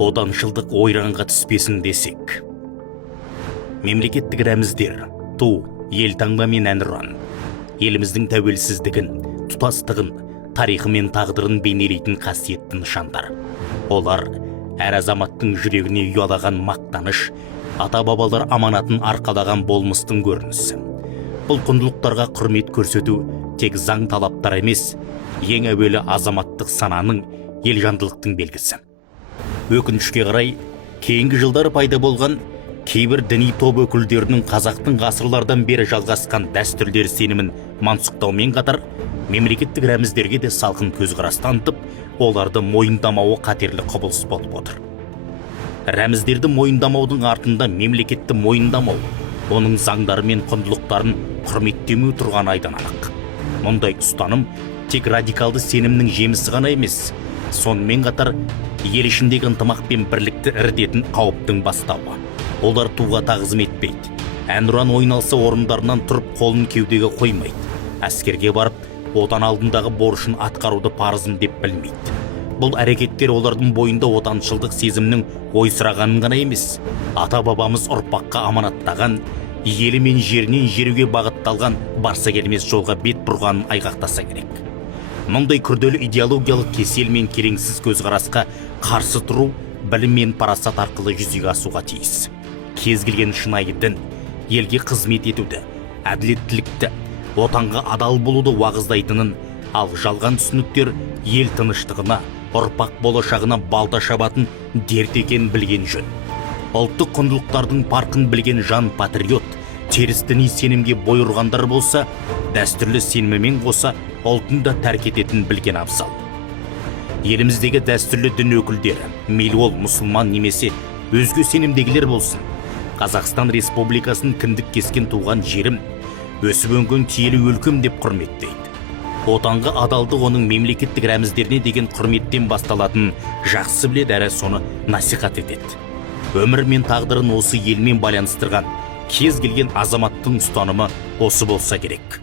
отаншылдық ойранға түспесін десек. Мемлекеттік рәміздер ту, елтаңба мен әнұран еліміздің тәуелсіздігін, тұтастығын, тарихы мен тағдырын бейнелейтін қасиетті нышандар. Олар әр азаматтың жүрегіне ұялаған мақтаныш, ата-бабалар аманатын арқалаған болмыстың көрінісі. Бұл құндылықтарға құрмет көрсету тек заң талаптар емес, ең әуелі азаматтық сананың, елжандылықтың белгісі. Өкінішке қарай, кейінгі жылдары пайда болған кейбір діни топ өкілдерінің қазақтың ғасырлардан бері жалғасқан дәстүрлер сенімін мансұқтаумен қатар, мемлекеттік рәміздерге де салқын көзқарас танытып, оларды мойындамауы қатерлі құбылыс болып отыр. Рәміздерді мойындамаудың артында мемлекетті мойындамау, оның заңдары мен құндылықтарын құрметтемеу тұрған айдан анық. Мұндай ұстаным тек радикалды сенімнің жемісі ғана емес, сонымен қатар ел ішіндегі ынтымақ пен бірлікті ірітетін қауіптің бастауы. Олар туға тағзым етпейді. Әнұран ойналса орындарынан тұрып қолын кеудеге қоймайды. Әскерге барып, отан алдындағы борышын атқаруды парызым деп білмейді. Бұл әрекеттер олардың бойында отаншылдық сезімнің ойсырағанын ғана емес, ата-бабамыз ұрпаққа аманаттаған, елі мен жерінен жеруге бағытталған барса келмес жолға бет бұрғанын айғақтаса керек. Мұндай күрделі идеологиялық кесел мен кереңсіз көзқарасқа қарсы тұру білім мен парасат арқылы жүзеге асуға тиіс. Кез келген шынайы дін елге қызмет етуді, әділеттілікті, отанға адал болуды уағыздайтынын, ал жалған түсініктер ел тыныштығына, ұрпақ болашағына балта шабатын дерт екенін білген жөн. Ұлттық құндылықтардың парқын білген жан патриот, теріс діни сенімге бой ұрғандар болса, дәстүрлі сенімімен қоса ұлтын да тәрк ететін білген абзал. Еліміздегі дәстүрлі дін өкілдері, мейлі ол мұсылман немесе өзге сенімдегілер болсын, Қазақстан Республикасын кіндік кескен туған жерім, өсіп өнген киелі өлкем деп құрметтейді. Отанға адалдық оның мемлекеттік рәміздеріне деген құрметтен басталатын жақсы біледі, әрі соны насихат етеді. Өмір мен тағдырын осы елмен байланыстырған кез келген азаматтың ұстанымы осы болса керек.